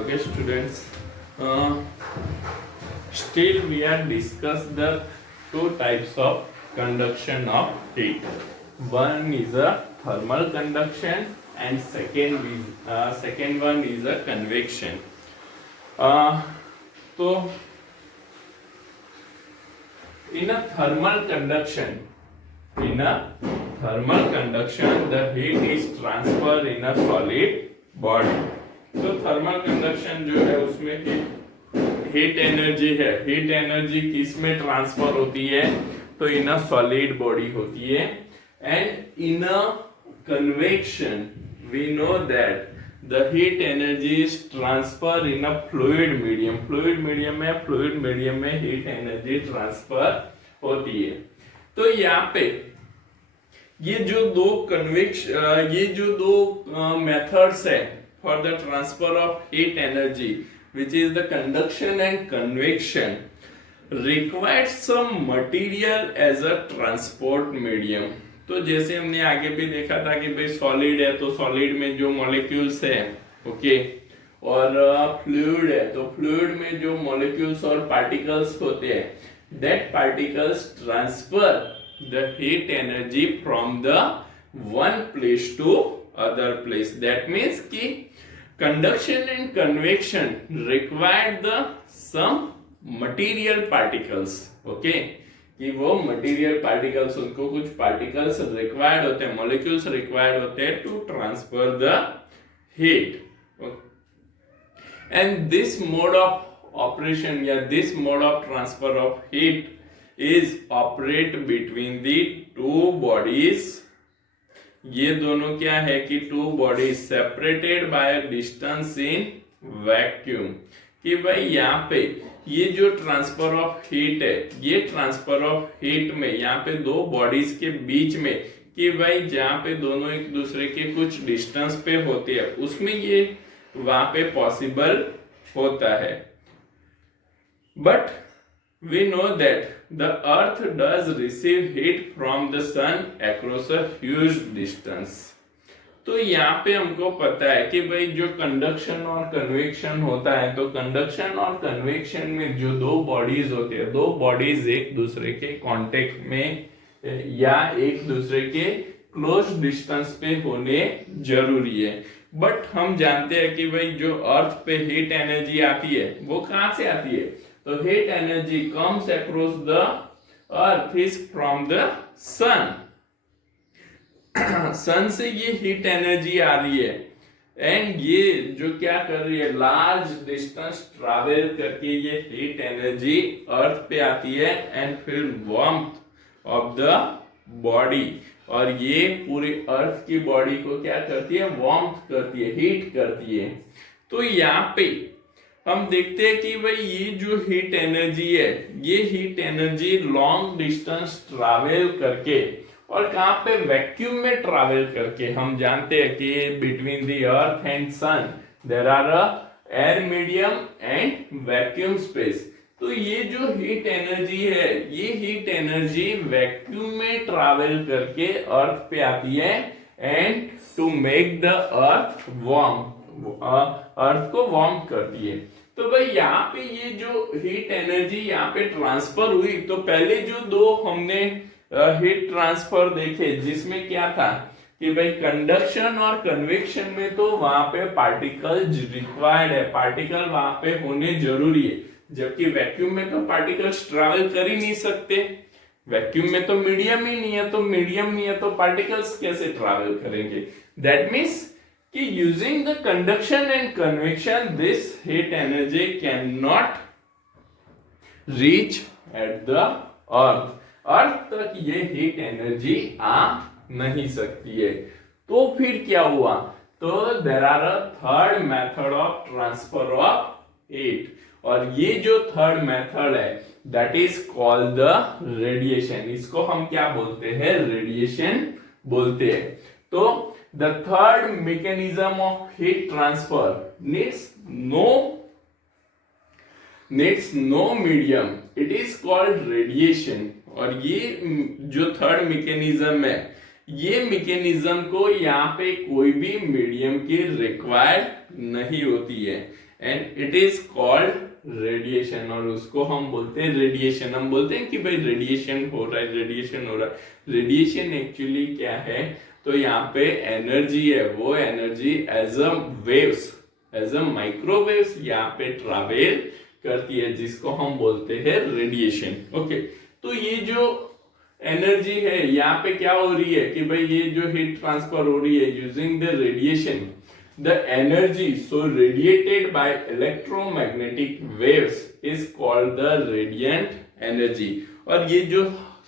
Okay, students. Uh, Still, we are discuss the two types of conduction of heat. One is a thermal conduction, and second one is a convection. Uh, so, in a thermal conduction, the heat is transferred in a solid body. तो thermal conduction जो है उसमें heat energy किस में transfer होती है? तो in a solid body होती है. And in a convection we know that the heat energy is transfer in a fluid medium में हीट एनर्जी ट्रांसफर होती है. तो यहाँ पे ये जो दो मेथड्स है for the transfer of heat energy, which is the conduction and convection, requires some material as a transport medium. तो जैसे हमने आगे भी देखा था कि भाई सॉलिड है तो सॉलिड में जो मॉलिक्यूल्स है, ओके, और फ्लूइड है तो फ्लूइड में जो मॉलिक्यूल्स और पार्टिकल्स होते हैं, that particles transfer the heat energy from the one place to other place. That means कि conduction and convection require the some material particles. Okay, कि वो material particles, उनको कुछ particles required होते हैं, molecules required होते हैं to transfer the heat. And this mode of operation या this mode of transfer of heat is operate between the two bodies. ये दोनों क्या है कि two body separated by distance in vacuum. कि भाई यहाँ पे ये जो ट्रांसफर ऑफ हीट है, ये ट्रांसफर ऑफ हीट में यहाँ पे दो बॉडीज के बीच में कि भाई जहाँ पे दोनों एक दूसरे के कुछ डिस्टेंस पे होते हैं, उसमें ये वहां पे पॉसिबल होता है. But we know that the earth does receive heat from the sun across a huge distance. तो यहाँ पे हमको पता है कि भाई जो कंडक्शन और कन्वेक्शन होता है, तो कंडक्शन और कन्वेक्शन में जो दो बॉडीज होते हैं, दो बॉडीज एक दूसरे के कांटेक्ट में या एक दूसरे के क्लोज डिस्टेंस पे होने जरूरी है. बट हम जानते हैं कि भाई जो अर्थ पे हीट एनर्जी आती है वो कहाँ से आती है? तो heat energy comes across the earth is from the sun. सन से ये हीट एनर्जी आ रही है एंड ये जो क्या कर रही है, लार्ज डिस्टेंस ट्रैवल करके ये हीट एनर्जी अर्थ पे आती है एंड फिर वार्मथ ऑफ द बॉडी, और ये पूरी अर्थ की बॉडी को क्या करती है? वार्मथ करती है, हीट करती है. तो यहाँ पे हम देखते हैं कि भाई ये जो हीट एनर्जी है, ये heat energy long distance travel करके और कहां पे? वैक्यूम में ट्रैवल करके. हम जानते हैं कि between the earth and sun there are a air medium and vacuum space. तो ये जो हीट एनर्जी है, ये हीट एनर्जी वैक्यूम में ट्रैवल करके अर्थ पे आती है and to make the earth warm, earth को वार्म करती है. तो भाई यहाँ पे ये जो हीट एनर्जी यहाँ पे ट्रांसफर हुई, तो पहले जो दो हमने हीट ट्रांसफर देखे जिसमें क्या था कि भाई कंडक्शन और कन्वेक्शन में तो वहां पे पार्टिकल्स रिक्वायर्ड है, पार्टिकल वहां पे होने जरूरी है, जबकि वैक्यूम में तो पार्टिकल्स ट्रैवल कर ही नहीं सकते. वैक्यूम में तो मीडियम ही नहीं है, तो मीडियम नहीं है तो पार्टिकल्स कैसे ट्रैवल करेंगे? दैट मीन्स कि using the conduction and convection this heat energy cannot reach at the earth. अर्थ तक ये हीट एनर्जी आ नहीं सकती है. तो फिर क्या हुआ? तो there are a third method of transfer of heat, और ये जो थर्ड मेथड है that is called the radiation. इसको हम क्या बोलते हैं? रेडिएशन बोलते हैं. तो the third mechanism of heat transfer needs no medium. It is called radiation. और ये जो थर्ड मैकेनिज्म है, ये मैकेनिज्म को यहाँ पे कोई भी मीडियम की रिक्वायर्ड नहीं होती है and it is called radiation, और उसको हम बोलते हैं रेडिएशन। हम बोलते हैं कि भाई रेडिएशन हो रहा है, रेडिएशन हो रहा है। रेडिएशन एक्चुअली क्या है, तो यहाँ पे एनर्जी है, वो energy as a waves, as a microwaves यहाँ पे ट्रैवल करती है, जिसको हम बोलते हैं रेडिएशन। ओके, तो ये जो एनर्जी है यहाँ पे क्या हो रही है कि भाई ये जो हीट ट्रांसफर हो रही है using the radiation, the energy so radiated by electromagnetic waves is called the radiant energy. और ये जो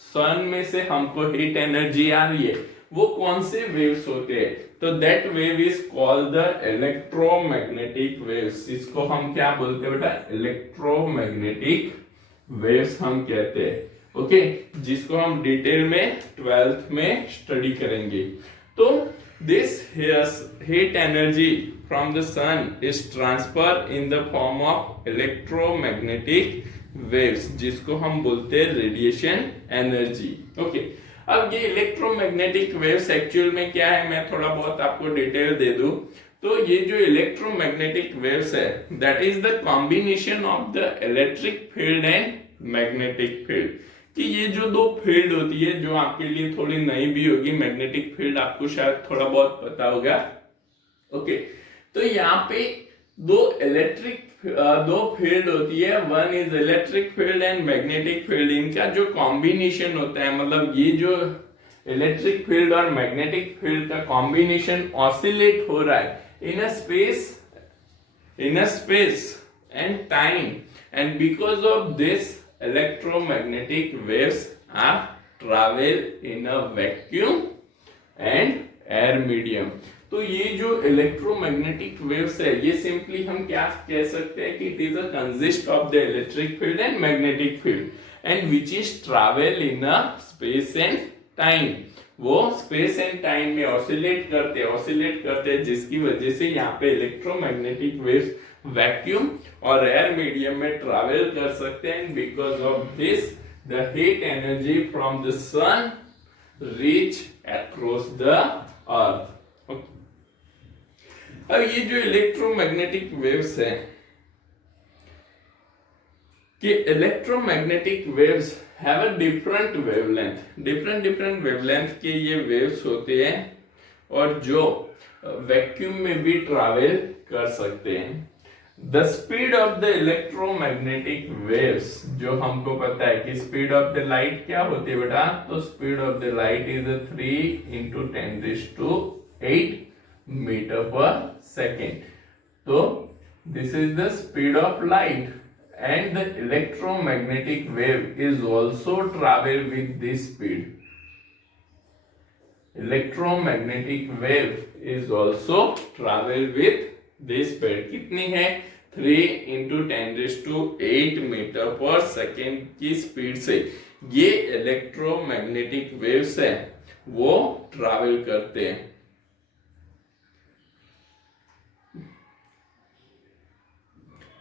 सन में से हमको हीट एनर्जी आ रही है वो कौन से वेव्स होते हैं, तो that wave is called the electromagnetic waves. इसको हम क्या बोलते हैं बेटा, इलेक्ट्रोमैग्नेटिक वेव्स हम कहते हैं। ओके, जिसको हम डिटेल में 12th में स्टडी करेंगे। तो this heat energy from the sun is transfer in the form of electromagnetic waves, जिसको हम बोलते हैं रेडिएशन एनर्जी। ओके, अब ये इलेक्ट्रोमैग्नेटिक वेव्स एक्चुअल में क्या है, मैं थोड़ा बहुत आपको डिटेल दे दूं। तो ये जो इलेक्ट्रोमैग्नेटिक वेव्स है that is the combination of the electric field and magnetic field, कि ये जो दो फील्ड होती है जो आपके लिए थोड़ी नई भी होगी, मैग्नेटिक फील्ड आपको शायद थोड़ा बहुत पता होगा। ओके, तो यहाँ पे दो फील्ड होती है, one is electric field and magnetic field. इनका जो कॉम्बिनेशन होता है, मतलब ये जो इलेक्ट्रिक फील्ड और मैग्नेटिक फील्ड का कॉम्बिनेशन ऑसिलेट हो रहा है in a space and time, and because of this electromagnetic waves are travel in a vacuum and air medium। तो ये जो इलेक्ट्रोमैग्नेटिक वेव्स है ये सिंपली हम क्या कह सकते हैं कि it is a consist of the electric field and magnetic field and which is travel in a space and time. वो स्पेस एंड टाइम में ऑसिलेट करते हैं, जिसकी वजह से यहाँ पे इलेक्ट्रोमैग्नेटिक वेव्स वैक्यूम और एयर मीडियम में ट्रैवल कर सकते हैं। Because of this the heat energy from the sun reach across the earth. अब ये जो इलेक्ट्रोमैग्नेटिक वेव्स है कि electromagnetic waves have a different wavelength, different wavelength के ये वेव्स होते हैं और जो वैक्यूम में भी ट्रैवल कर सकते हैं। The speed of the electromagnetic waves, जो हमको पता है कि स्पीड ऑफ द लाइट क्या होती है बेटा, तो speed of the light is 3 × 10⁸ metre पर सेकेंड। तो this is the speed of light and the electromagnetic wave is also travel with this speed. Electromagnetic wave is also travel with this speed. कितनी है, 3 × 10⁸ metre पर second की speed से ये electromagnetic waves है वो ट्रैवल करते हैं।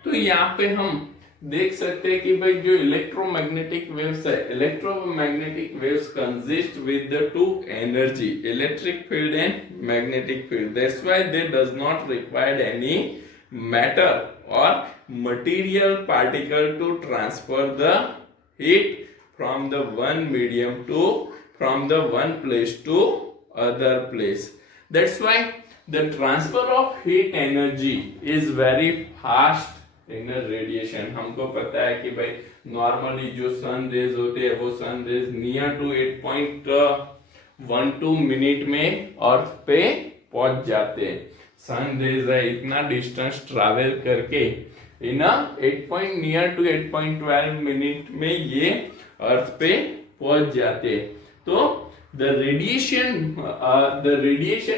तो यहाँ पे हम देख सकते हैं कि भाई जो इलेक्ट्रोमैग्नेटिक वेव्स है, electromagnetic waves consist with the two energy, electric field and magnetic field. That's why they does not required any matter और material particle to transfer the heat from the one place to other place. That's why the transfer of heat energy is very fast in radiation. हमको पता है कि भाई normally जो sun rays होते हैं वो sun rays near to 8.12 minute में अर्थ पे पहुंच जाते हैं। सन रेज है इतना डिस्टेंस ट्रैवल करके इन नियर टू 8.12 मिनट में ये अर्थ पे पहुंच जाते हैं। तो the radiation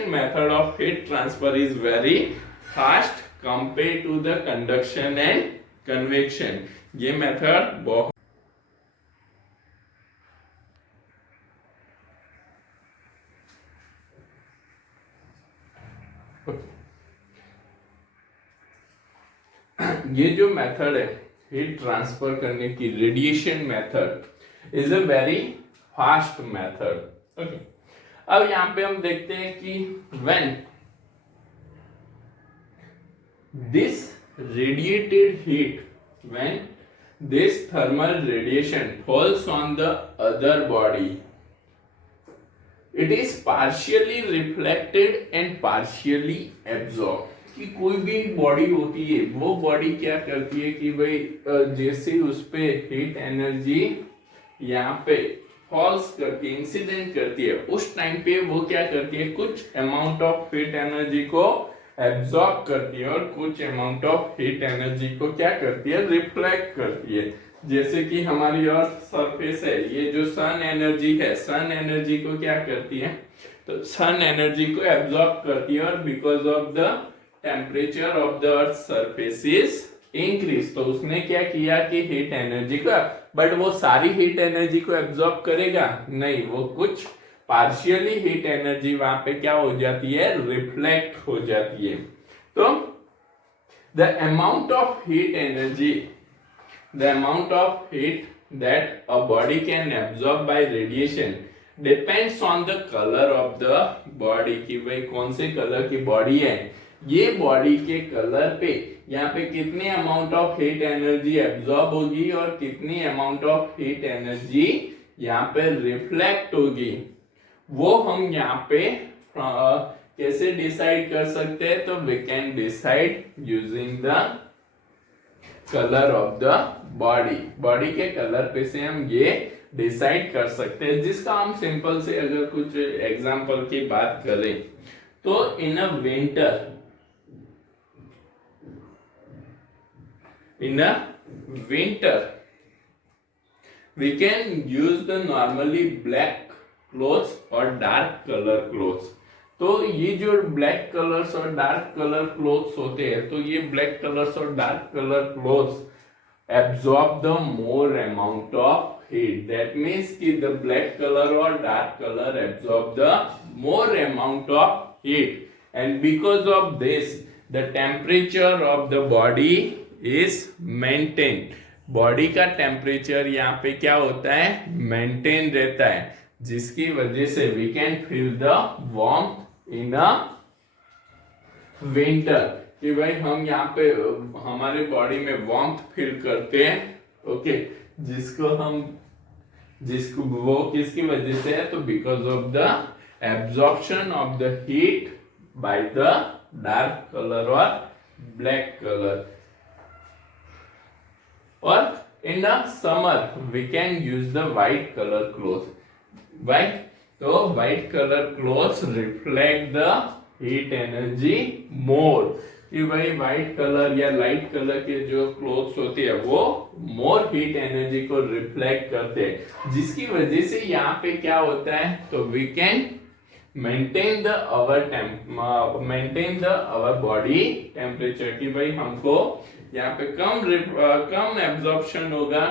method of heat transfer is very fast compared to the conduction and convection। ये मेथड बहुत ये जो मेथड है हीट ट्रांसफर करने की, radiation method is a very fast method. Okay, अब यहां पे हम देखते हैं कि when this radiated heat, when this thermal radiation falls on the other body, it is partially reflected and partially absorbed. कि कोई भी बॉडी होती है, वो बॉडी क्या करती है कि भाई जैसे उस पे हीट एनर्जी यहाँ पे फॉल्स करती है, इंसिडेंट करती है, उस टाइम पे वो क्या करती है, कुछ अमाउंट ऑफ हीट एनर्जी को एब्जॉर्ब करती है और कुछ अमाउंट ऑफ हीट एनर्जी को क्या करती है, रिफ्लेक्ट करती है। जैसे कि हमारी अर्थ सरफेस है, ये जो सन एनर्जी है, सन एनर्जी को क्या करती है, तो सन एनर्जी को एब्जॉर्ब करती है और because of the temperature of the earth surface is increase, तो उसने क्या किया कि हीट एनर्जी को, बट वो सारी हीट एनर्जी को एब्जॉर्ब करेगा नहीं, वो कुछ पार्शियली हीट एनर्जी वहां पे क्या हो जाती है, रिफ्लेक्ट हो जाती है। तो the amount of heat energy, the amount of heat that a body can absorb by radiation depends on the color of the body, कि भाई कौन से कलर की बॉडी है, ये बॉडी के कलर पे यहाँ पे कितनी amount of heat energy absorb होगी और कितनी अमाउंट ऑफ हीट एनर्जी यहाँ पे रिफ्लेक्ट होगी, वो हम यहाँ पे कैसे डिसाइड कर सकते हैं, तो we can decide using the colour of the body, body के कलर पे से हम ये डिसाइड कर सकते हैं। जिसका हम सिंपल से अगर कुछ एग्जांपल की बात करें तो in a winter we can use the normally black clothes और डार्क कलर क्लोथ्स। तो ये जो ब्लैक कलर्स और डार्क कलर क्लोथ्स होते हैं, तो ये ब्लैक कलर्स और dark colour clothes absorb the more amount of heat, that means कि द ब्लैक कलर और dark colour absorb the more amount of heat, and because of this the temperature of the body is maintain, body का temperature यहाँ पे क्या होता है, maintain रहता है, जिसकी वजह से we can feel the warmth in a winter, कि भाई हम यहाँ पे हमारे बॉडी में वार्मथ फील करते हैं, ओके, जिसको वो किसकी वजह से है, तो because of the absorption of the heat by the dark colour और ब्लैक कलर। और in the summer we can use the white colour cloth, white, तो white colour clothes reflect the heat energy more, कि भाई white colour या light colour के जो clothes होते हैं वो मोर हीट एनर्जी को रिफ्लेक्ट करते हैं, जिसकी वजह से यहाँ पे क्या होता है, तो we can maintain the our body temperature, कि भाई हमको यहाँ पे कम एब्जॉर्प्शन होगा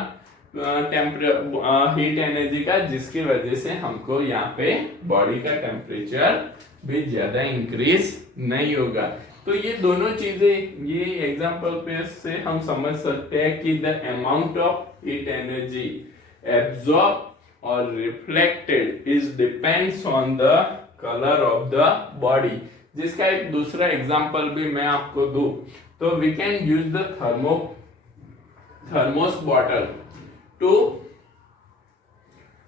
हीट एनर्जी का, जिसकी वजह से हमको यहाँ पे बॉडी का टेम्परेचर भी ज्यादा इंक्रीज नहीं होगा। तो ये दोनों चीजें, ये एग्जांपल पे से हम समझ सकते हैं कि the amount of heat energy absorb और reflected is depends on the colour of the body. जिसका एक दूसरा एग्जांपल भी मैं आपको दूं, तो we can use the thermos bottle to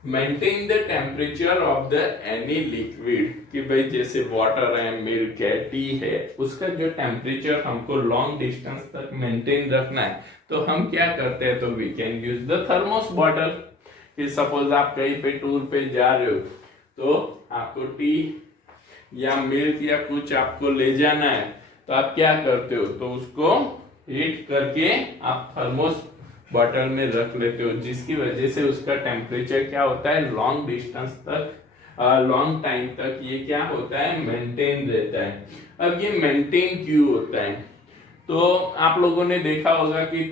maintain the temperature of the any liquid, कि भाई जैसे वाटर है, मिल्क है, टी है, उसका जो टेम्परेचर हमको लॉन्ग डिस्टेंस तक मेंटेन रखना है, तो हम क्या करते हैं, तो we can use the thermos bottle. कि सपोज आप कहीं पे टूर पे जा रहे हो, तो आपको टी या मिल्क या कुछ आपको ले जाना है, तो आप क्या करते हो, तो उसको हीट करके आप थर्मोस बॉटल में रख लेते हो, जिसकी वजह से उसका टेम्परेचर क्या होता है, लॉन्ग डिस्टेंस तक, लॉन्ग टाइम तक ये क्या होता है, मेंटेन रहता है। अब ये मेंटेन क्यों होता है, तो आप लोगों ने देखा होगा कि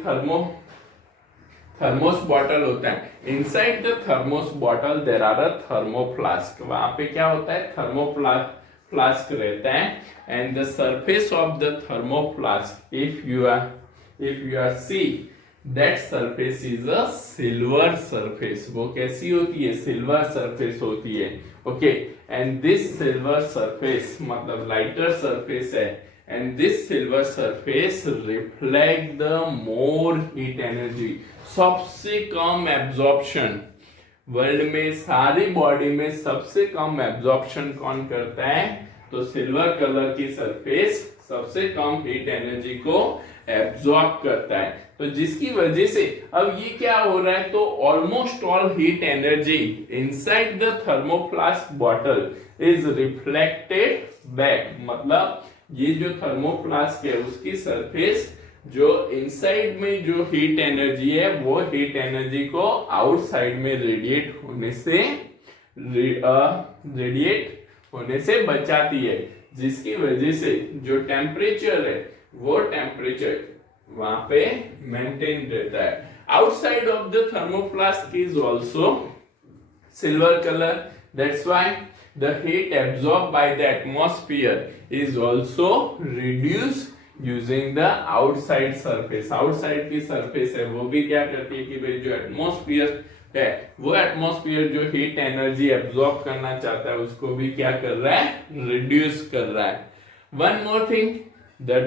थर्मोस बॉटल होता है, inside the thermos bottle there are a thermoflask, वहां पे क्या होता है, थर्मोफ्लास्क रहता है, and the surface of the thermoflask, if you are see that surface is a silver surface, वो कैसी होती है, सिल्वर सरफेस होती है, okay, and this silver surface मतलब लाइटर सरफेस है, and this silver surface reflect the more heat energy. सबसे कम absorption world में सारी बॉडी में सबसे कम एब्जॉर्प्शन कौन करता है? तो सिल्वर कलर की सरफेस सबसे कम हीट एनर्जी को एब्जॉर्ब करता है, तो जिसकी वजह से अब ये क्या हो रहा है, तो almost all heat energy inside the thermoflask bottle is reflected back. मतलब ये जो थर्मोफ्लास्क है उसकी सरफेस जो इनसाइड में जो हीट एनर्जी है वो हीट एनर्जी को आउटसाइड में रेडिएट होने से बचाती है, जिसकी वजह से जो टेम्परेचर है वो टेम्परेचर वहां पे मेंटेन रहता है। Outside of the thermoflask is also silver colour, that's why the heat absorbed by the atmosphere is also reduced using the outside surface। outside की surface है वो भी क्या करती है कि भाई जो एटमॉस्फेयर है वो एटमॉस्फेयर जो हीट एनर्जी एब्जॉर्ब करना चाहता है उसको भी क्या कर रहा है, रिड्यूस कर रहा है। One more thing, there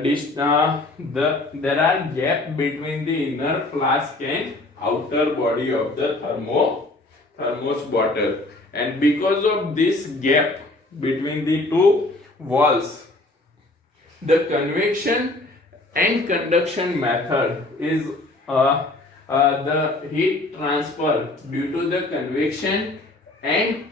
are gap between the inner flask and outer body of the thermos bottle, and because of this gap between the two walls, the convection and conduction method is the heat transfer due to the convection and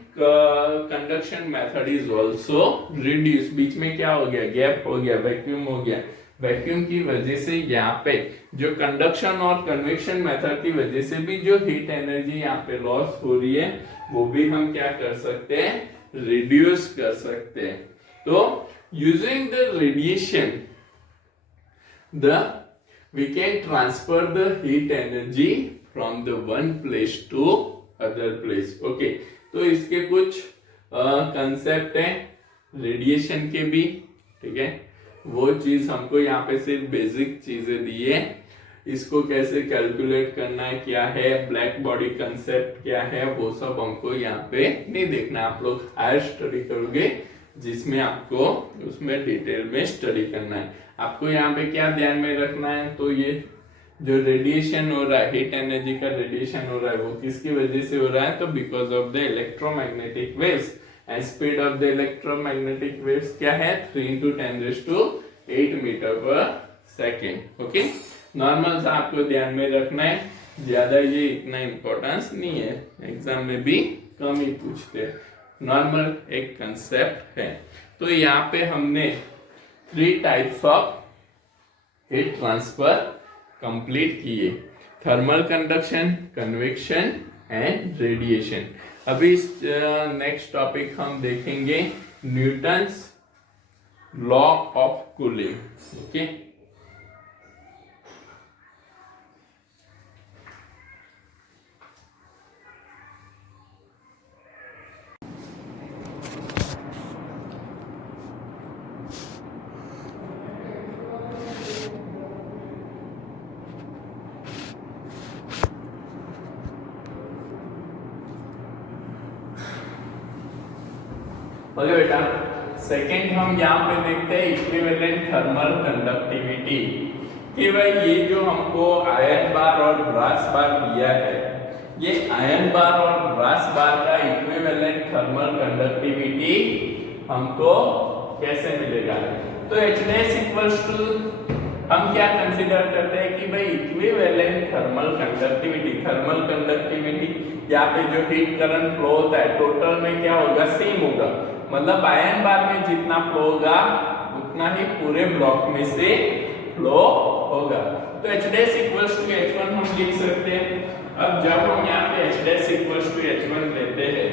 conduction method is also reduced। बीच में क्या हो गया, gap हो गया, vacuum हो गया। Vacuum की वजह से यहाँ पे जो कंडक्शन और कन्वेक्शन मेथड की वजह से भी जो हीट एनर्जी यहाँ पे लॉस हो रही है वो भी हम क्या कर सकते हैं, रिड्यूस कर सकते हैं। तो using the radiation we can transfer the heat energy from the one place to other place। Okay, तो इसके कुछ कंसेप्ट हैं रेडिएशन के भी, ठीक है। वो चीज हमको यहाँ पे सिर्फ बेसिक चीजें दी है, इसको कैसे कैलकुलेट करना है, क्या है ब्लैक बॉडी कंसेप्ट क्या है, वो सब हमको यहाँ पे नहीं देखना। आप लोग हायर स्टडी करोगे जिसमें आपको उसमें डिटेल में स्टडी करना है। आपको यहाँ पे क्या ध्यान में रखना है, तो ये जो रेडिएशन हो रहा है, हीट एनर्जी का रेडिएशन हो रहा है, वो किसकी वजह से हो रहा है, तो because of the electromagnetic waves, and speed of the electromagnetic waves क्या है, 3 into 10⁸ मीटर पर सेकेंड। ओके, नॉर्मल सा आपको ध्यान में रखना है, ज्यादा ये इतना इंपॉर्टेंस नहीं है, एग्जाम में भी कम ही पूछते हैं, नॉर्मल एक कंसेप्ट है। तो यहाँ पे हमने 3 types of heat transfer complete किए, thermal conduction, convection and radiation. अभी नेक्स्ट टॉपिक हम देखेंगे Newton's law of cooling. Okay, बोले बेटा, सेकेंड हम यहाँ पे देखते हैं इक्विवेलेंट थर्मल कंडक्टिविटी, कि भाई ये जो हमको आयरन बार और ब्रास बार दिया है, ये आयरन बार और ब्रास बार का इक्विवेलेंट थर्मल कंडक्टिविटी हमको कैसे मिलेगा। तो H इक्वल्स टू हम क्या कंसीडर करते हैं कि भाई इक्विवेलेंट थर्मल कंडक्टिविटी यहाँ पे जो हीट करंट फ्लो होता है टोटल में क्या होगा, सेम होगा। मतलब आयरन बार में जितना फ्लो होगा उतना ही पूरे ब्लॉक में से फ्लो होगा। तो H इक्वल्स टू H1 हम लिख सकते हैं। अब जब हम यहाँ पे H इक्वल्स टू H1 लेते हैं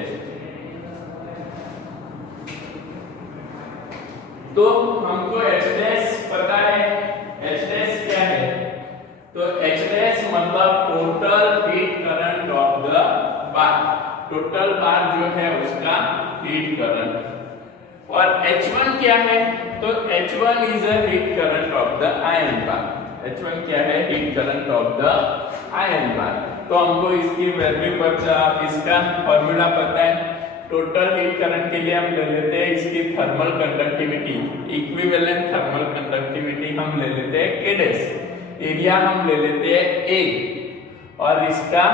तो हमको H पता है, H क्या है, तो H मतलब total heat current of the bar, total bar जो है उसका हीट करंट। और H1 क्या है, तो H1 is a heat current of the iron bar. H1 क्या है, heat current of the iron बार। तो हमको इसकी वैल्यू पता, इसका फॉर्मूला पता है, टोटल हीट करंट के लिए हम ले लेते हैं इसकी thermal conductivity, equivalent thermal conductivity हम ले लेते हैं K डैश, एरिया हम ले लेते हैं A, और इसका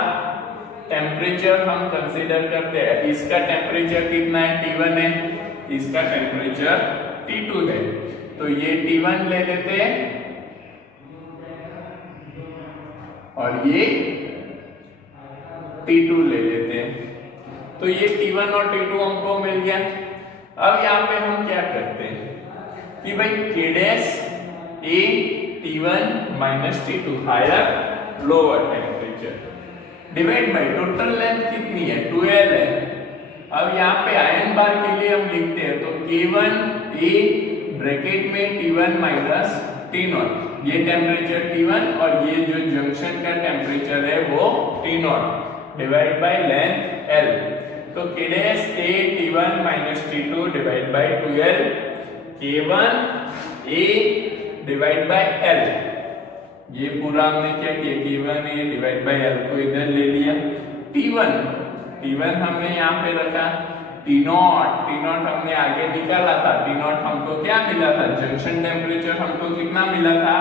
टेम्परेचर हम कंसीडर करते हैं। इसका टेम्परेचर कितना है, T1 है, इसका टेम्परेचर T2 है, तो ये T1 ले लेते हैं और ये T2 ले लेते हैं। तो ये T1 और T2 हमको मिल गया। अब यहाँ पे हम क्या करते हैं कि भाई K dash A T1 minus T2 higher lower temperature divide by total length कितनी है, 12 है। अब यहाँ पे आयन बार के लिए हम लिखते हैं तो K1 A ब्रैकेट में T1 माइनस T0, ये टेम्परेचर T1 और ये जो जंक्शन का टेम्परेचर है वो T0 divide by length L। तो K dash A T1 minus T2 divide by 12 K1 A divide by L। ये पूरा हमने क्या किया, K1 A divide by L को इधर ले लिया। T1 हमने यहाँ पे रखा, T0 हमने आगे निकाला था, T0 हमको क्या मिला था, जंक्शन टेम्परेचर हमको कितना मिला था,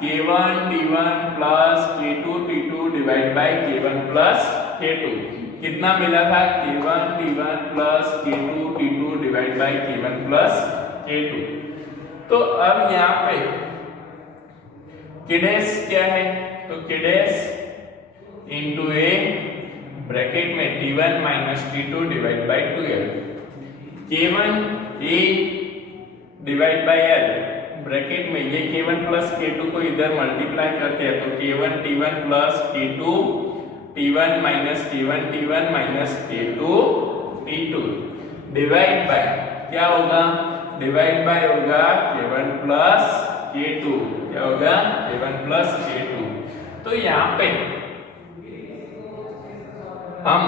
K1 T1 plus K2 T2 divide by K1 plus K2 कितना मिला था, K1 T1 plus K2 T2 divide by K1 plus K2। तो अब यहाँ पे K डैश क्या है, तो K dash into A bracket में T1 minus T2 divide by 12 K1 A divide by L bracket में ये K1 प्लस K2 को इधर मल्टीप्लाई करते हैं तो K1 T1 plus K2 T1 minus K1 T1 minus K2 T2 divide by क्या होगा, डिवाइड बाय होगा K1 प्लस K2, क्या होगा K1 प्लस K2। तो यहाँ पे हम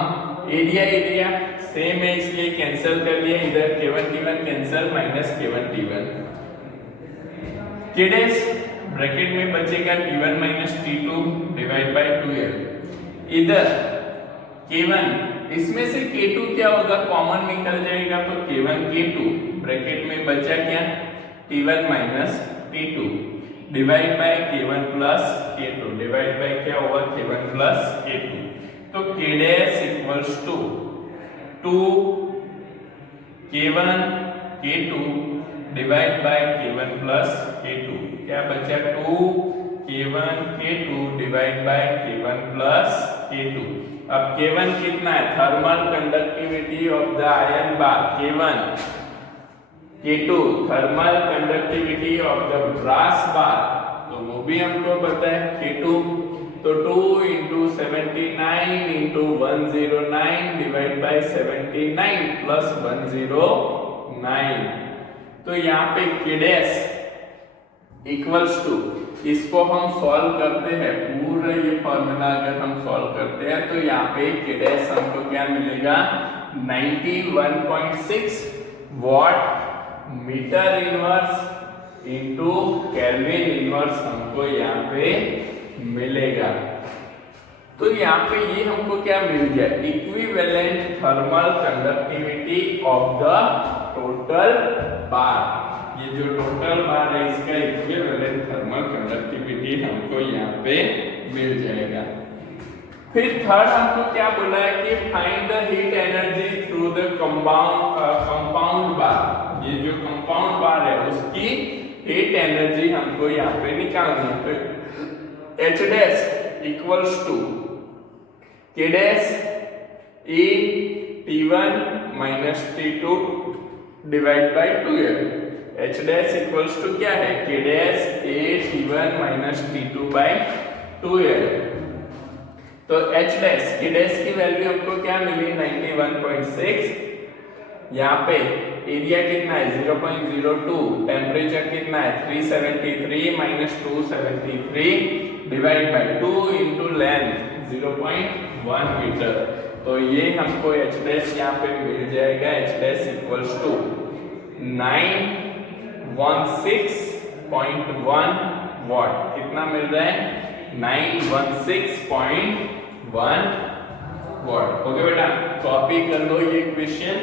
एरिया सेम है इसलिए कैंसिल कर लिया, इधर K1 T1 cancel minus K1 T1। K dash bracket में बचेगा T1 minus T2 divide by 12, इधर K1 इसमें से K2 क्या होगा, कॉमन निकल जाएगा तो K1 K2 ब्रैकेट में बचा क्या, T1 minus T2 divide by K1 plus K2 divide by क्या होगा, K1 प्लस K2। तो K dash equals to 2 K1 K2 divide by K1 plus K2, क्या बचा 2 K1 K2 divide by K1 plus K2। अब K1 कितना है, thermal conductivity of the iron bar K1, K2 thermal conductivity of the brass bar, तो वो भी हमको पता है K2, तो 2 into 79 into 109 divide by 79 plus 109। तो यहाँ पे K डैश इक्वल्स टू, इसको हम सॉल्व करते हैं पूरा ये फॉर्मूला अगर हम सॉल्व करते हैं तो यहाँ पे K डैश हमको क्या मिलेगा, 91.6 watt meter inverse into kelvin inverse हमको यहाँ पे मिलेगा। तो यहाँ पे ये हमको क्या मिल गया, equivalent thermal conductivity of the total bar. ये जो टोटल बार है इसका इक्विवेलेंट थर्मल कंडक्टिविटी हमको यहाँ पे मिल जाएगा। फिर थर्ड हमको क्या बोला है कि find the heat energy through the compound bar. ये जो कंपाउंड बार है उसकी हीट एनर्जी हमको यहाँ पे निकालनी है। तो H dash equals to K dash A T1 minus T2 divide by 12। H dash equals to क्या है, K dash A T1 minus T2 by 12। तो H डैश K डैश की वैल्यू हमको क्या मिली, 91.6। यहाँ पे एरिया कितना है 0.02, टेम्परेचर कितना है 373 minus 273 divide by 2 into length 0.1 metre. तो ये हमको H डैश यहाँ पे मिल जाएगा, H dash equals to 916.1 watt. कितना मिल रहा है, 916.1 वॉट। ओके बेटा, कॉपी कर लो ये क्वेश्चन।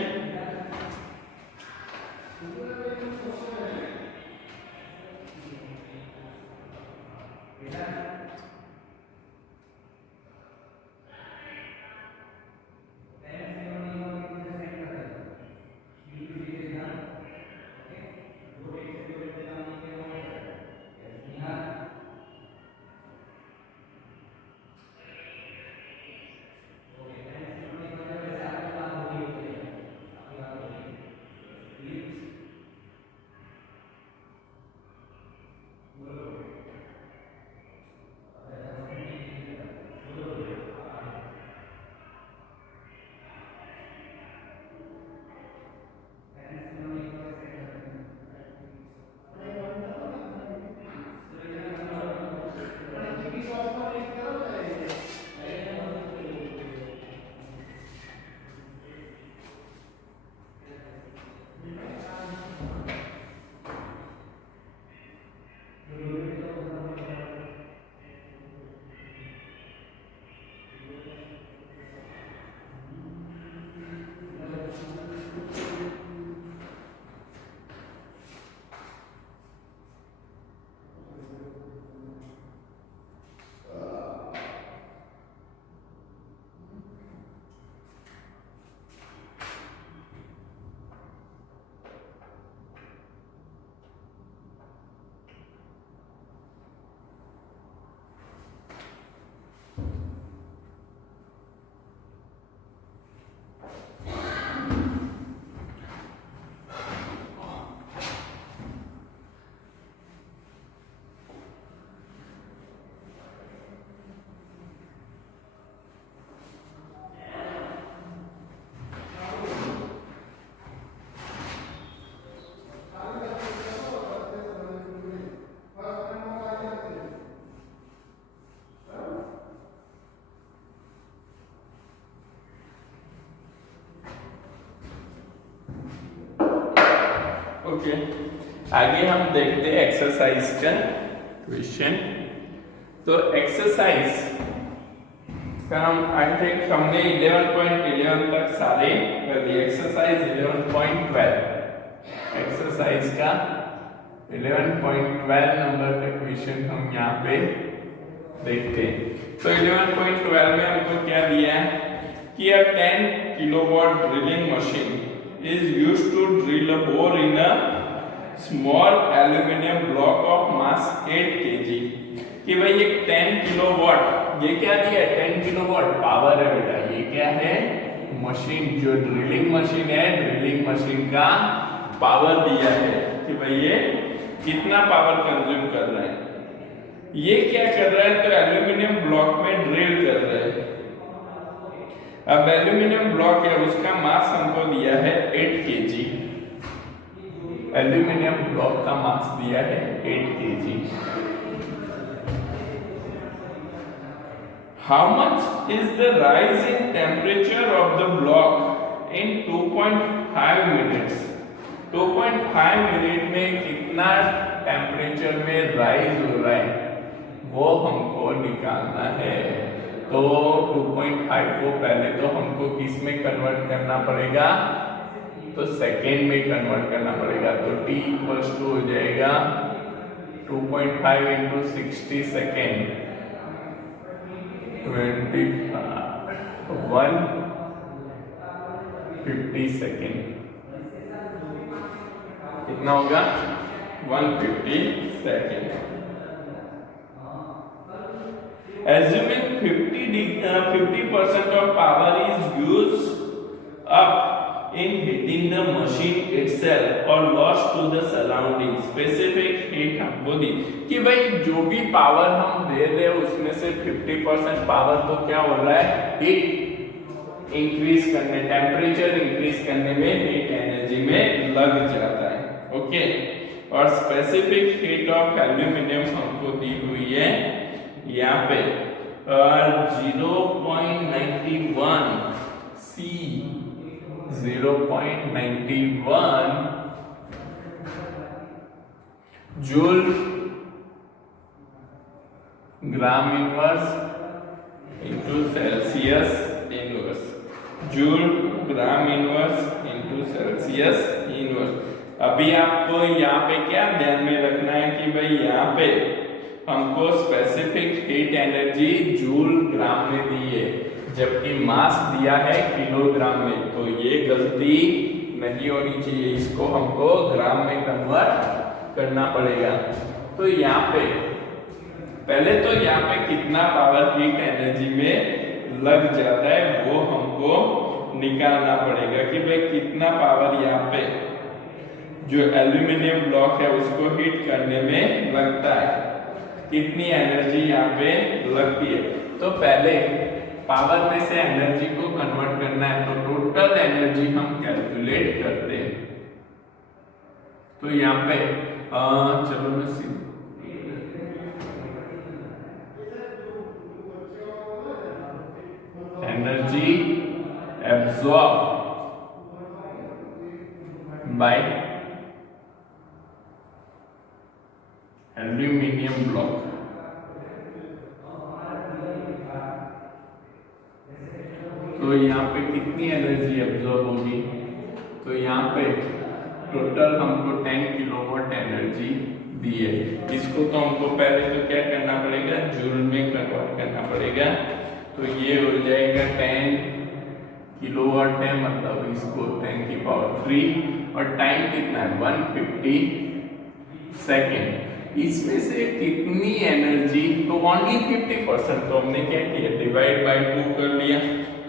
ओके, आगे हम देखते हैं एक्सरसाइज का क्वेश्चन। तो एक्सरसाइज का हम आई थिंक हमने 11.11 तक सारे कर लिए। एक्सरसाइज 11.12, एक्सरसाइज का 11.12 नंबर का क्वेश्चन हम यहाँ पे देखते हैं। तो 11.12 में हमको क्या दिया है कि a 10 kilowatt drilling machine is used to drill a bore in a small aluminum block of mass 8 kg। कि भाई ये 10 किलोवाट, ये क्या दिया है 10 किलोवाट पावर है बेटा। ये क्या है मशीन, जो ड्रिलिंग मशीन है, ड्रिलिंग मशीन का पावर दिया है कि भाई ये कितना पावर कंज्यूम कर रहा है। ये क्या कर रहा है तो एल्यूमिनियम ब्लॉक में ड्रिल कर रहा है। अब एल्यूमिनियम ब्लॉक है उसका मास हमको दिया है 8 kg। एल्यूमिनियम ब्लॉक का मास दिया है 8 kg। How much is the rise in temperature of the block in 2.5 minutes. 2.5 minute में कितना टेम्परेचर में राइज हो रहा है वो हमको निकालना है। तो 2.5 को पहले तो हमको किस में कन्वर्ट करना पड़ेगा, तो सेकेंड में कन्वर्ट करना पड़ेगा। तो t इक्वल्स टू हो जाएगा 2.5 इंटू 60 सेकेंड 150 सेकेंड, कितना होगा 150 second. Assuming 50% of power is used up in heating the machine itself or lost to the surrounding, specific heat हमको दी कि भाई जो भी पावर हम दे रहे हैं उसमें से 50% पावर तो क्या हो रहा है हीट इंक्रीज करने, टेम्परेचर इंक्रीज करने में, हीट एनर्जी में लग जाता है। ओके, और स्पेसिफिक हीट ऑफ एल्यूमिनियम हमको दी हुई है यहाँ पे 0.91 C, 0.91 joule gram inverse into Celsius inverse, joule gram inverse into Celsius inverse. अभी आपको यहाँ पे क्या ध्यान में रखना है कि भाई यहाँ पे हमको स्पेसिफिक हीट एनर्जी जूल ग्राम में दी है, जबकि मास दिया है किलोग्राम में। तो ये गलती नहीं होनी चाहिए, इसको हमको ग्राम में कन्वर्ट करना पड़ेगा। तो यहाँ पे पहले तो यहाँ पे कितना पावर हीट एनर्जी में लग जाता है वो हमको निकालना पड़ेगा कि भाई कितना पावर यहाँ पे जो एल्यूमिनियम ब्लॉक है उसको हीट करने में लगता है, कितनी एनर्जी यहाँ पे लगती है। तो पहले पावर में से एनर्जी को कन्वर्ट करना है, तो टोटल एनर्जी हम कैलकुलेट करते हैं। तो यहाँ पे चलो मैं energy absorb by aluminium block, तो यहाँ पे कितनी एनर्जी एब्सॉर्ब होगी। तो यहाँ पे टोटल हमको 10 किलोवाट एनर्जी दी है। इसको तो हमको पहले तो क्या करना पड़ेगा, जूल में कन्वर्ट करना पड़ेगा। तो ये हो जाएगा 10 किलोवाट है, मतलब इसको 10 की पावर 3 और टाइम कितना है 150 सेकेंड। इसमें से कितनी एनर्जी, तो ओनली 50%, तो हमने क्या किया डिवाइड बाय 2 कर लिया,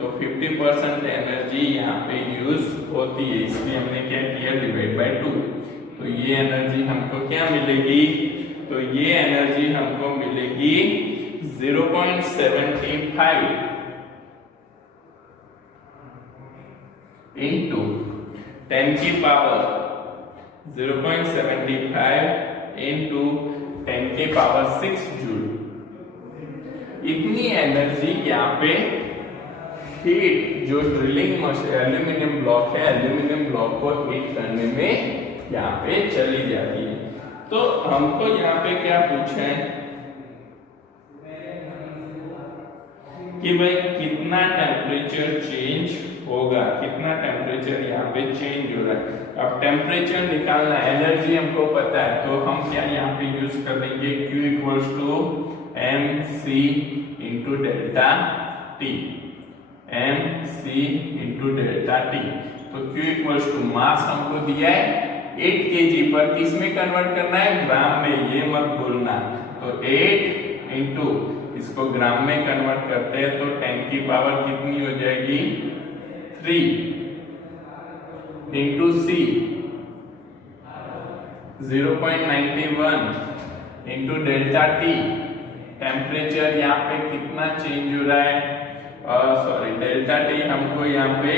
तो 50% एनर्जी यहाँ पे यूज होती है, इसलिए हमने क्या किया डिवाइड बाय 2। तो ये एनर्जी हमको क्या मिलेगी, तो ये एनर्जी हमको मिलेगी 0.75 इंटू 10 की पावर 0.75 इंटू 10 के पावर 6 जूल। इतनी एनर्जी यहाँ पे हीट जो ड्रिलिंग मशीन एल्यूमिनियम ब्लॉक है, एल्यूमिनियम ब्लॉक को हीट करने में यहाँ पे चली जाती है। तो हमको यहाँ पे क्या पूछा है कि भाई कितना टेम्परेचर चेंज होगा, कितना टेम्परेचर यहाँ पे चेंज हो रहा है। अब टेम्परेचर निकालना, एनर्जी हमको पता है, तो हम क्या यहाँ पे यूज कर देंगे Q equals to mc into delta T, mc into delta T. तो Q इक्वल्स टू मास हमको दिया है 8 kg, पर किसमें कन्वर्ट करना है ग्राम में, ये मत भूलना। तो 8 इंटू इसको ग्राम में कन्वर्ट करते हैं, तो 10 की पावर कितनी हो जाएगी 3 into C 0.91 into delta T. Temperature यहाँ पे कितना चेंज हो रहा है, सॉरी डेल्टा टी हमको यहाँ पे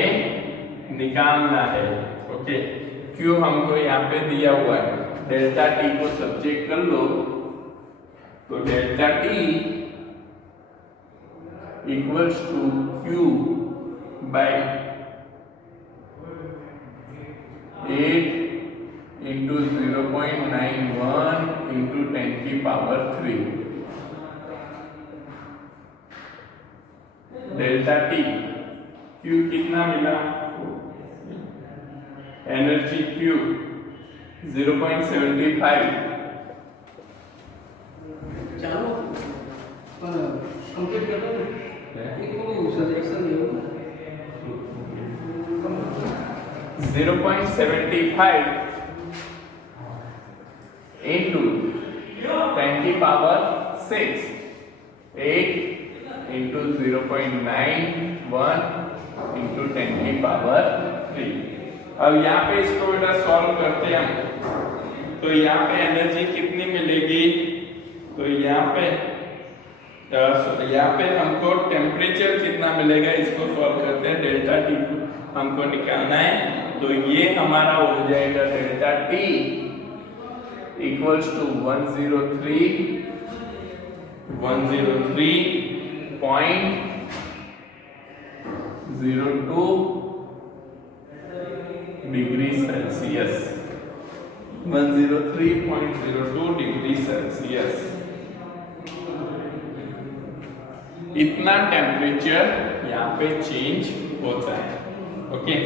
निकालना है। ओके, Q हमको यहाँ पे दिया हुआ है, डेल्टा टी को सब्जेक्ट कर लो, तो delta T equals to Q by 8 into 0.91 into 10 की पावर 3। डेल्टा टी Q कितना मिला, एनर्जी Q 0.75। चलो कंप्लीट कर दो, एक सजेशन दे 0.75 into 10 की पावर 6, 8 into 0.91 into 10 की पावर 3। अब यहाँ पे इसको बेटा सॉल्व करते हैं हम, तो यहाँ पे एनर्जी कितनी मिलेगी, तो यहाँ पे हमको टेम्परेचर कितना मिलेगा, इसको सॉल्व करते हैं। डेल्टा टी हमको निकालना है, तो ये हमारा हो जाएगा delta T equals to 103.02 degree Celsius, 103.02 degree Celsius. इतना टेम्परेचर यहाँ पे चेंज होता है। ओके,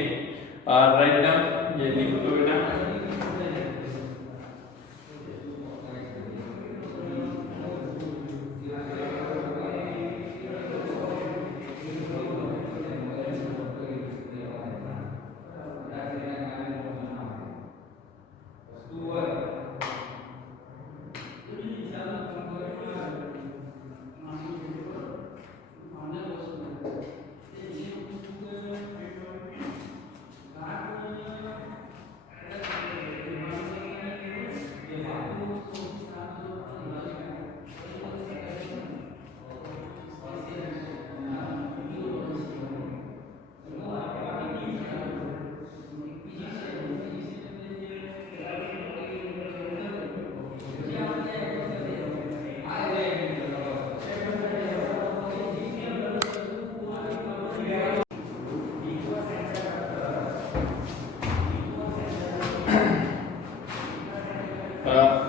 राइट डाउन, ये लिख दो बेटा।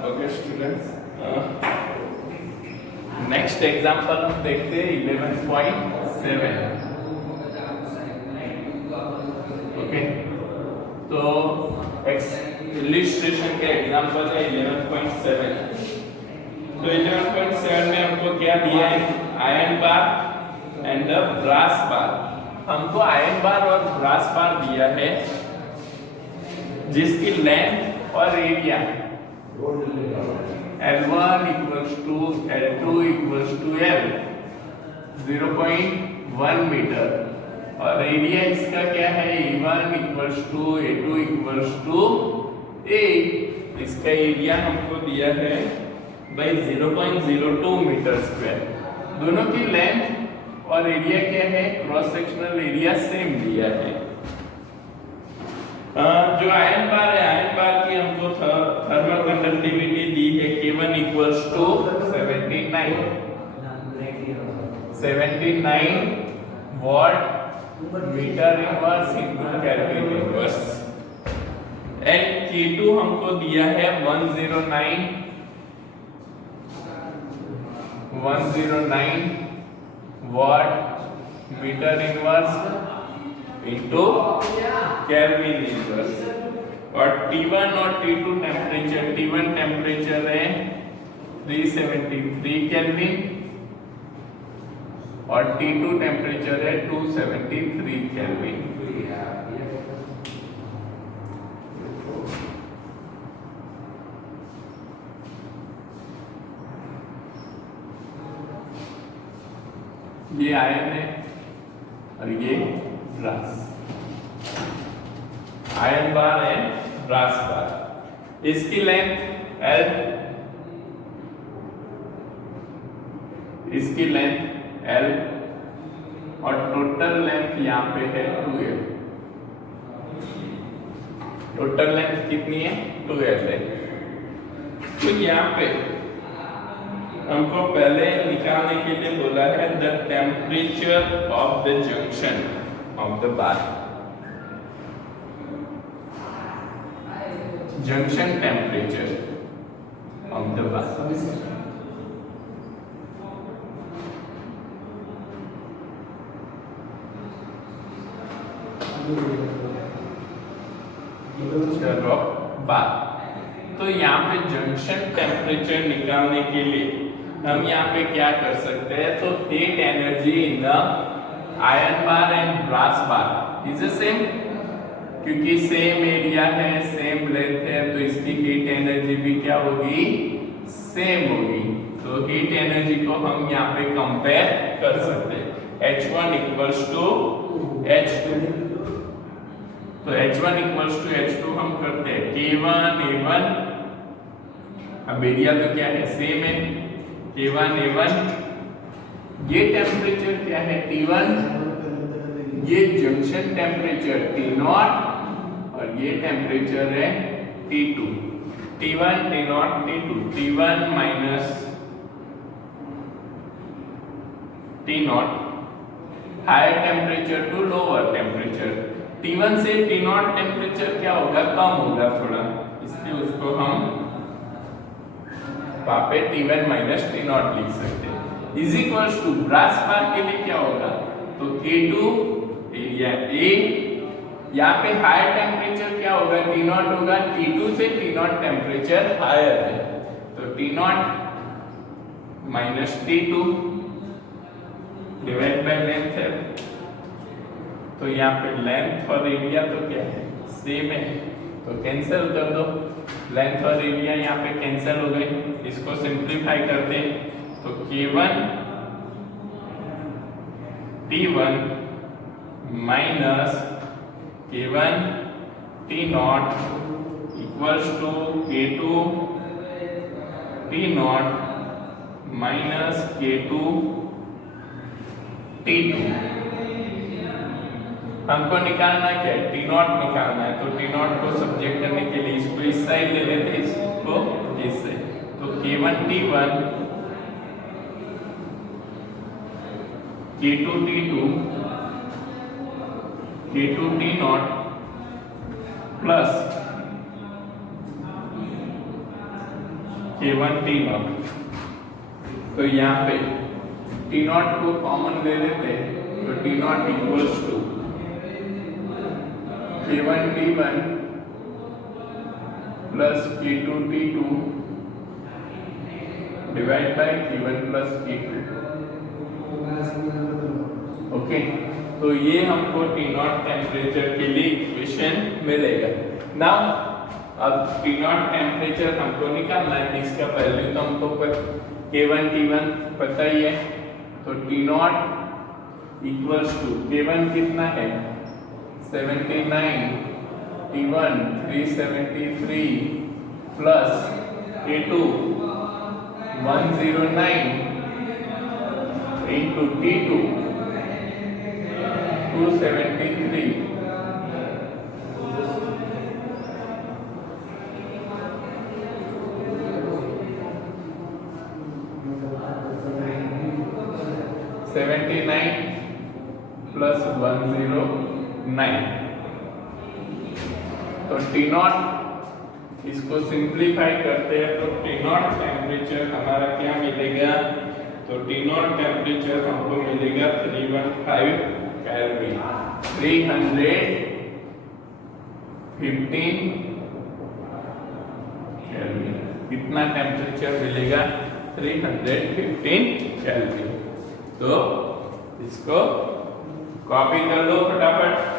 ओके स्टूडेंट्स, नेक्स्ट एग्जांपल हम देखते हैं 11.7। ओके, तो इलिस्ट्रेशन के एग्जांपल है 11.7। तो 11.7 में हमको क्या दिया है? Iron bar and the brass bar. हमको आयरन बार और ब्रास बार दिया है जिसकी लेंथ और area L1 equals to L2 equals to L 0.1 metre और एरिया इसका क्या है? A1 equals to A2 equals to A। इसका एरिया हमको दिया है by 0.02 मीटर स्क्वायर। दोनों की लेंथ और एरिया क्या है? क्रॉस सेक्शनल एरिया सेम दिया है। जो आयरन बार है, आयरन बार की हमको थर्मल कंडक्टिविटी दी है K1 equals to 79 watt metre inverse into kelvin inverse. And K2 हमको दिया है 109 watt metre inverse into kelvin inverse. और T1 और T2 टेम्परेचर, T1 टेम्परेचर है 373 केल्विन और T2 टेम्परेचर है 273 केल्विन। ये आयरन है और ये ब्रास। आयरन बार है, ब्रास बार। इसकी लेंथ L, इसकी लेंथ L और टोटल लेंथ यहाँ पे है 2L। टोटल लेंथ कितनी है? 2L है। तो यहाँ पे हमको पहले निकालने के लिए बोला है the temperature of the junction of the bar. Junction temperature of the बार। चलो बार। तो यहाँ पे जंक्शन टेम्परेचर निकालने के लिए हम यहाँ पे क्या कर सकते हैं? तो heat energy in the iron bar and brass bar is the same, क्योंकि सेम एरिया है, सेम लेंथ है, तो इसकी हीट एनर्जी भी क्या होगी? सेम होगी। तो हीट एनर्जी को हम यहाँ पे कंपेयर कर सकते हैं। H1 equals to H2। तो H1 equals to H2 हम करते हैं K1 A1। अब एरिया तो क्या है? सेम है, K1 A1। ये टेम्परेचर क्या है? T1। ये जंक्शन टेम्परेचर T0 और ये टेम्परेचर है T2। T1 T0 T2। T1 minus T0 higher temperature to lower temperature. T1 से T0 टेम्परेचर क्या होगा? कम होगा थोड़ा, इसलिए उसको हम वहाँ पे T1 minus T0 लिख सकते हैं। इज इक्वल्स टू ब्रास बार के लिए क्या होगा, तो K2 एरिया A, यहाँ पे हायर टेम्परेचर क्या होगा, T0 होगा, T2 से T0 टेम्परेचर हायर है, तो T0 minus T2 divide by length है, तो यहाँ पे लेंथ और एरिया तो क्या है, सेम है, तो कैंसिल कर दो, लेंथ और एरिया यहाँ पे कैंसिल हो गए, इसको सिंप्लीफाई करते हैं, तो K1 T1 minus K1 T0 equals to K2 T0 minus K2 T2। हमको निकालना क्या है, T0 निकालना है, तो T0 को सब्जेक्ट करने के लिए इसको इस साइड ले लेते हैं, इसको इससे, तो K1 T1 K2 T2 K2 T0 plus K1 T0, तो यहाँ पे T0 को कॉमन ले लेते हैं, तो T0 equals to K1 T1 plus K2 T2 divide by K1 plus K2। Okay, तो ये हमको T0 टेम्परेचर के लिए इक्वेशन मिलेगा। नाउ अब T0 टेम्परेचर हमको निकालना है, इसका वैल्यू तो हमको K1 T1 पता ही है, तो T0 इक्वल्स टू K1 कितना है 79, T1 373 plus K2 109 into T2 273, plus 109, तो T0 इसको सिंप्लीफाई करते हैं, तो T0 टेम्परेचर हमारा क्या मिलेगा, तो T0 टेम्परेचर हमको मिलेगा 315 केल्विन, 315 केल्विन, कितना टेम्परेचर मिलेगा 315 केल्विन। तो इसको कॉपी कर लो फटाफट।